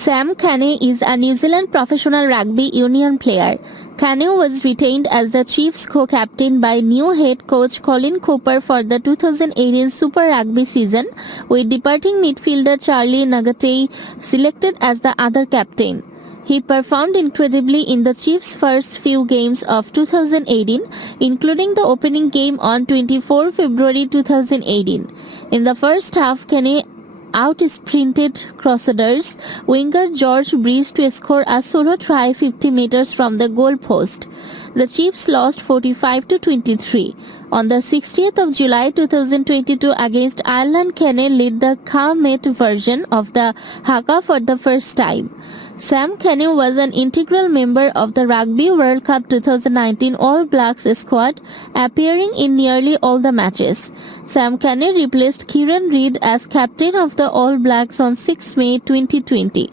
Sam Cane is a New Zealand professional rugby union player. Cane was retained as the Chiefs co-captain by new head coach Colin Cooper for the 2018 Super Rugby season, with departing midfielder Charlie Ngatai selected as the other captain. He performed incredibly in the Chiefs' first few games of 2018, including the opening game on 24 February 2018. In the first half, Cane outsprinted Crusaders winger George Breeze to score a solo try 50 meters from the goal post. The Chiefs lost 45-23. On the 60th of July 2022 against Ireland, Cane led the Ka-Met version of the haka for the first time. Sam Cane was an integral member of the Rugby World Cup 2019 All Blacks squad, appearing in nearly all the matches. Sam Cane replaced Kieran Reid as captain of the All Blacks on 6 May 2020.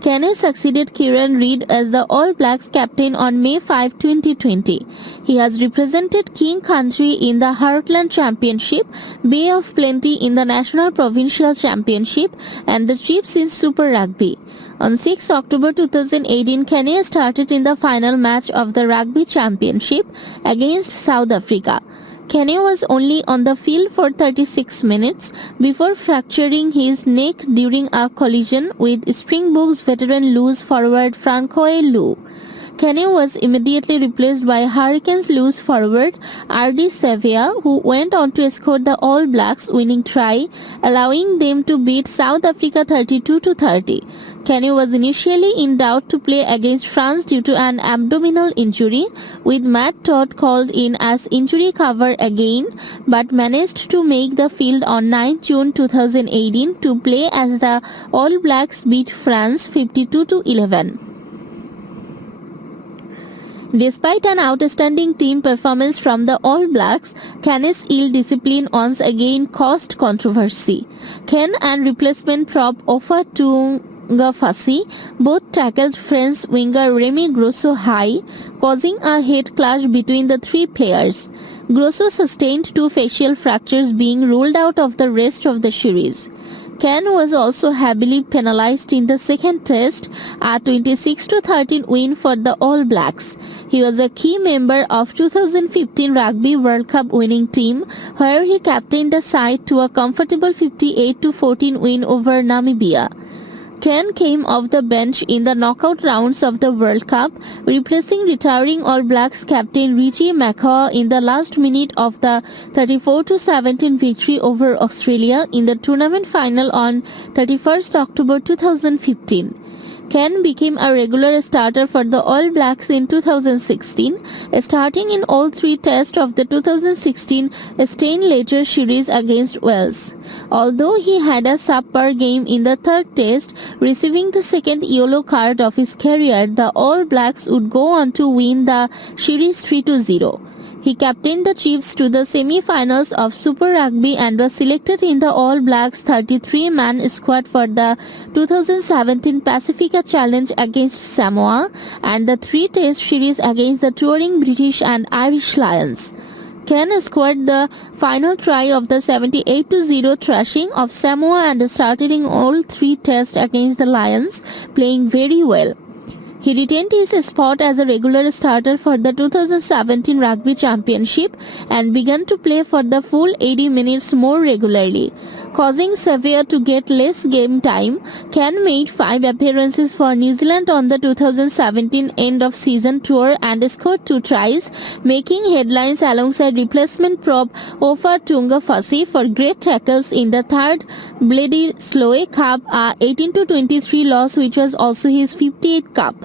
Cane succeeded Kieran Reid as the All Blacks captain on May 5, 2020. He has represented King Country in the Heartland Championship, Bay of Plenty in the National Provincial Championship, and the Chiefs in Super Rugby. On 6 October 2018, Cane started in the final match of the Rugby Championship against South Africa. Cane was only on the field for 36 minutes before fracturing his neck during a collision with Springboks veteran loose forward Francois Louw. Cane was immediately replaced by Hurricanes loose forward R.D. Savea, who went on to score the All Blacks winning try, allowing them to beat South Africa 32-30. Cane was initially in doubt to play against France due to an abdominal injury, with Matt Todd called in as injury cover again, but managed to make the field on 9 June 2018 to play as the All Blacks beat France 52-11. Despite an outstanding team performance from the All Blacks, Cane's ill discipline once again caused controversy. Cane and replacement prop Ofa Tu'ungafasi both tackled French winger Remy Grosso high, causing a head clash between the three players. Grosso sustained 2 facial fractures, being ruled out of the rest of the series. Cane was also heavily penalized in the second test, a 26-13 win for the All Blacks. He was a key member of 2015 Rugby World Cup winning team, where he captained the side to a comfortable 58-14 win over Namibia. Cane came off the bench in the knockout rounds of the World Cup, replacing retiring All Blacks captain Richie McCaw in the last minute of the 34-17 victory over Australia in the tournament final on 31st October 2015. Cane became a regular starter for the All Blacks in 2016, starting in all 3 tests of the 2016 Staying-Later series against Wales. Although he had a subpar game in the 3rd test, receiving the second yellow card of his career, the All Blacks would go on to win the series 3-0. He captained the Chiefs to the semi-finals of Super Rugby and was selected in the All Blacks 33-man squad for the 2017 Pacifica Challenge against Samoa and the 3-test series against the touring British and Irish Lions. Cane scored the final try of the 78-0 thrashing of Samoa and started in all 3 tests against the Lions, playing very well. He retained his spot as a regular starter for the 2017 Rugby Championship and began to play for the full 80 minutes more regularly. Causing Savea to get less game time, Cane made 5 appearances for New Zealand on the 2017 end-of-season tour and scored 2 tries, making headlines alongside replacement prop Ofa Tu'ungafasi for great tackles in the 3rd Bledisloe Cup, a 18-23 loss which was also his 58th cup.